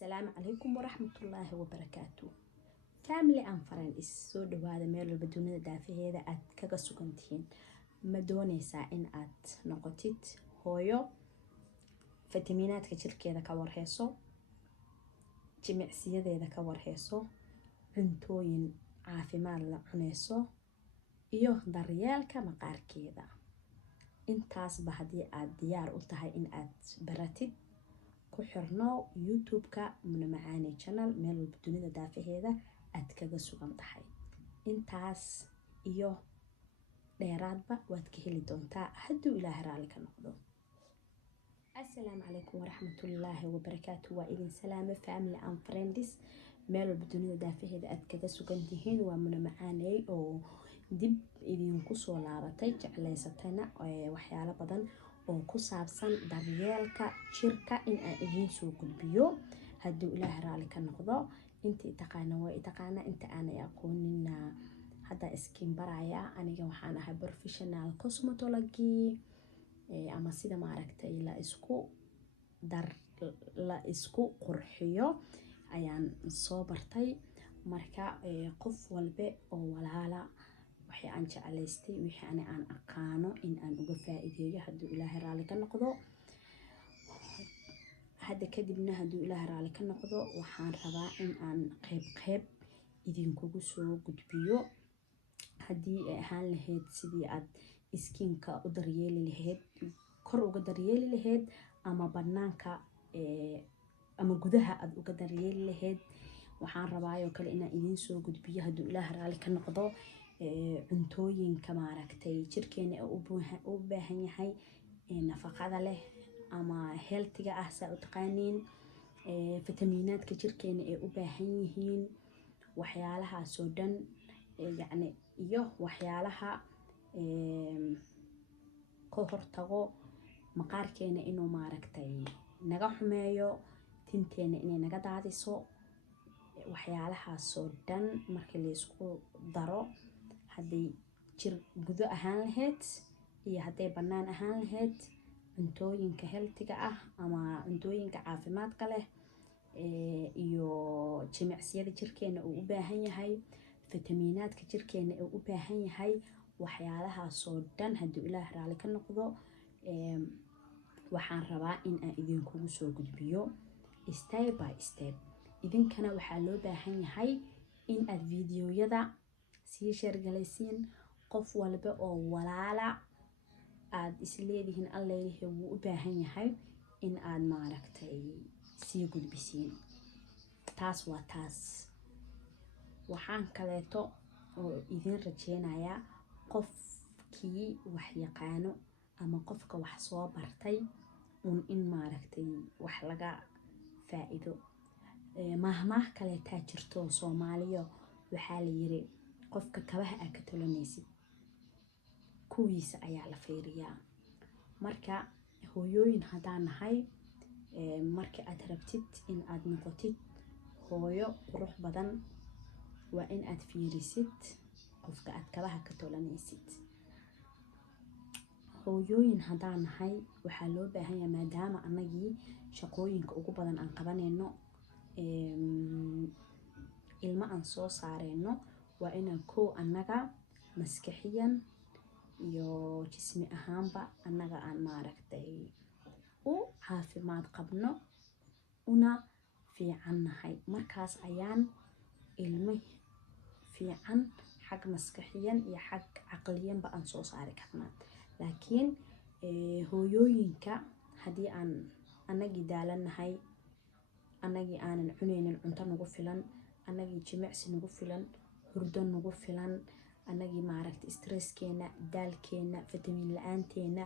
السلام عليكم ورحمة الله وبركاته. family and friends soo dhawaada meel walba dunida daafaheeda aad kaga sugantihiin. Ma doonaysaa in aad noqotid hooyo fitamiinaadka jirkeeda ka warheyso, jimicsiyadeeda ka warheyso, cuntooyin caafimaad la cuneyso iyo daryeelka maqaarkeeda. intaasba haddii aad diyaar u tahay in aad baratid, ku xirno youtube-ka Muna Macaane channel meel walba dunida daafaheeda aad kaga sugan tahay. intaas iyo dheeraadba waad ka heli doontaa hadduu ilaahay raali ka noqdo. assalaamu calaykum waraxmatullaahi wabarakaatu. waa idin salaame family and friends meel walba dunida daafaheeda aad kaga sugan tihiin. waa Muna Macaane oo dib idinku soo laabatay, jecleysatayna waxyaalo badan oo ku saabsan daryeelka jirka in aan idin soo gudbiyo hadduu ilaahay raali ka noqdo. intii taqaana waa taqaana, inta aanay aqoonina hadda iskiin baraya. aniga waxaan ahay professional cosmetology ama sida maaragtay la isku qurxiyo ayaan soo bartay. marka qof walba oo walaala waxay aan jecleystay wixii aan aqaano in aan uga faa'iideeyo hadduu ilaahay raali ka noqdo. hadda kadibna hadduu ilaahay raali ka noqdo waxaan rabaa in aan qayb idinkugu soo gudbiyo. haddii ay ahaan lahayd sidii aad iskiinka u daryeeli lahayd, kor uga daryeeli lahayd, ama banaanka ama gudaha aad uga daryeeli lahayd, waxaan rabaayoo kale inaan idin soo gudbiyo hadduu ilaahay raali ka noqdo. cuntooyinka maaragtay jirkeena u baahan yahay, nafaqada leh ama healthiga ah saa u taqaaniin, fitamiinaadka jirkeena ay u baahan yihiin, waxyaalahaasoo dhan yacni iyo waxyaalaha ka hortago maqaarkeena inuu maaragtay naga xumeeyo, tinteena inay naga daadiso. waxyaalahaasoo dhan markii la isku daro, hadday jir gudo ahaan lahayd iyo hadday bannaan ahaan lahayd, cuntooyinka healthiga ah ama cuntooyinka caafimaadka leh iyo jimicsiyada jirkeena uu u baahan yahay, fitamiinaadka jirkeena uu u baahan yahay, waxyaalahaasoo dhan hadduu ilaahay raali ka noqdo waxaan rabaa in aan idinkugu soo gudbiyo step by step. idinkana waxaa loo baahan yahay in aad fiidiyoyada sii sheergalaysiin. qof walba oo walaala aad isleedihiin alleeyahay wuu u baahan yahay in aad maaragtay sii gudbisiin. taas waa taas. waxaan kaleeto oo idin rajeynayaa qofkii wax yaqaano ama qofka wax soo bartay in maaragtay wax laga faa'iido. mahmaah kaleetaa jirto Soomaaliyo waxaa la yiri qofka kabaha aad ka tolanaysid kuwiisa ayaa la fiiriyaa. marka hooyooyin haddaan nahay, marka aad rabtid in aad noqotid hooyo qurux badan, waa in aad fiirisid qofka aad kabaha ka tolanaysid. hooyooyin haddaan nahay waxaa loo baahan yahay, maadaama anagii shaqooyinka ugu badan aan qabanayno, ilmo aan soo saareyno, waa inaan annaga maskaxiyan iyo jismi ahaanba annaga aan maaragtay u caafimaad qabno, una fiican nahay. markaas ayaan ilmo fiican xag maskaxiyan iyo xag caqliyanba aan soo saari karnaa. laakiin hooyooyinka haddii aan annagii daalan nahay, annagii aanan cunaynin cunto nagu filan, annagii jimicsi nagu filan, hurdo nagu filan, annagii maaragtay stresskeena, daalkeena, fitamiin la-aanteena,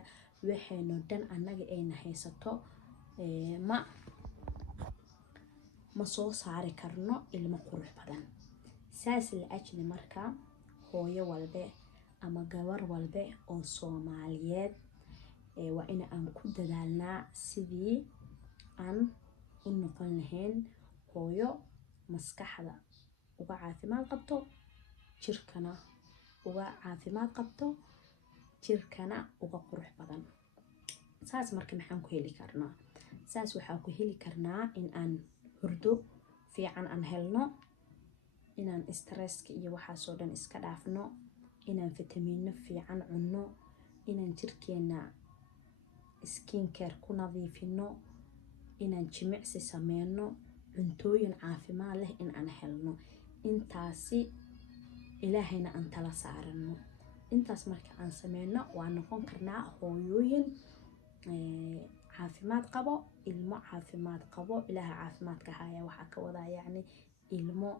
waxaynu dhan annagii ayna haysato, ma soo saari karno ilmo qurux badan. saas la ajli marka hooyo walbe ama gabar walbe oo Soomaaliyeed waa in aan ku dadaalnaa sidii aan u noqon lahayn hooyo maskaxda uga caafimaad qabto, jirkana uga caafimaad qabto, jirkana uga qurux badan. saas marka maxaan ku heli karnaa? saas waxaa ku heli karnaa in aan hurdo fiican aan helno, inaan stresska iyo waxaasoo dhan iska dhaafno, inaan fitamiino fiican cunno, inaan jirkeena skin care ku nadiifino, inaan jimicsi sameyno, cuntooyin caafimaad leh in aan helno. intaasi ilaahayna aan tala saarano. intaas marka aan sameyno waa noqon karnaa hooyooyin caafimaad qabo, ilmo caafimaad qabo. ilaaha caafimaadka haya waxaa ka wadaa yacni ilmo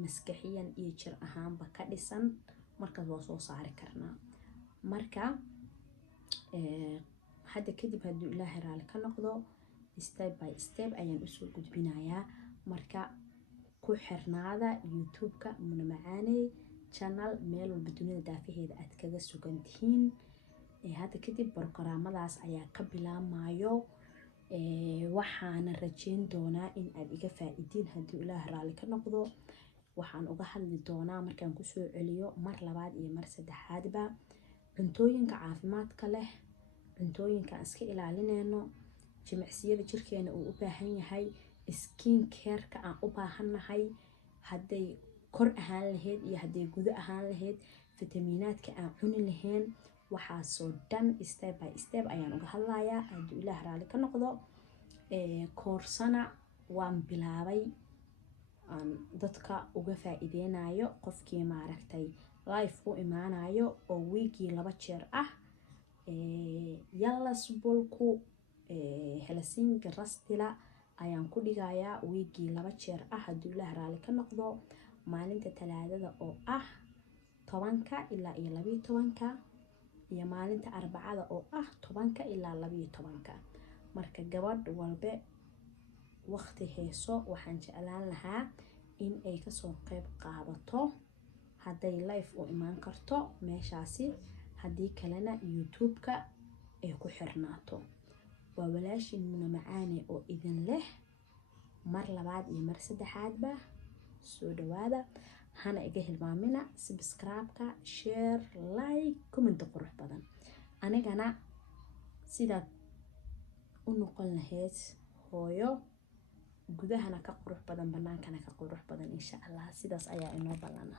maskaxiyan iyo jir ahaanba ka dhisan, markaas waa soo saari karnaa. marka hadda kadib hadduu ilaahay raali ka noqdo, step by step ayaan usoo gudbinayaa. marka ku xirnaada youtube-ka Muna Macaaney channel, meel walba dunida daafaheeda aad kaga sugan tihiin. hadda kadib barnaamijyadaas ayaa ka bilaamayo. waxaana rajeyn doonaa in aad iga faa'iidiin hadduu ilaahay raali ka noqdo. waxaan uga hadli doonaa markaan kusoo celiyo mar labaad iyo mar saddexaadba cuntooyinka caafimaadka leh, cuntooyinka aan iska ilaalinayno, jimicsiyada jirkeena uu u baahan yahay, skin care-ka aan u baahannahay, hadday kor ahaan lahayd iyo hadday gudo ahaan lahayd, fitamiinaadka aan cuni lahayn, waxaasoo dhan step by step ayaan uga hadlayaa hadduu ilaahay raali ka noqdo. koorsana waan bilaabay aan dadka uga faa'iideynayo, qofkii maaragtay live u imaanayo oo weekii 2 jeer ah. Yalla Sbolku Helsinki Rastila ayaan ku dhigayaa weekii 2 jeer ah hadduu ilaahay raali ka noqdo. maalinta talaadada oo ah 10 ilaa 12 iyo maalinta arbacada oo ah 10 ilaa 12. marka gabadh walba waqti heeso waxaan jeclaan lahaa in ay kasoo qayb qaadato, hadday live u imaan karto meeshaasi, haddii kalena youtube-ka ay ku xirnaato. waa walaashin Muna Macaaney oo idin leh mar labaad iyo mar saddexaadba soo dhawaada. hana iga hilmaamina subscribe-ka, share, like, comment qurux badan. anigana sidaad u noqon lahayd hooyo gudahana ka qurux badan, banaankana ka qurux badan insha Allah. sidaas ayaa inoo balana.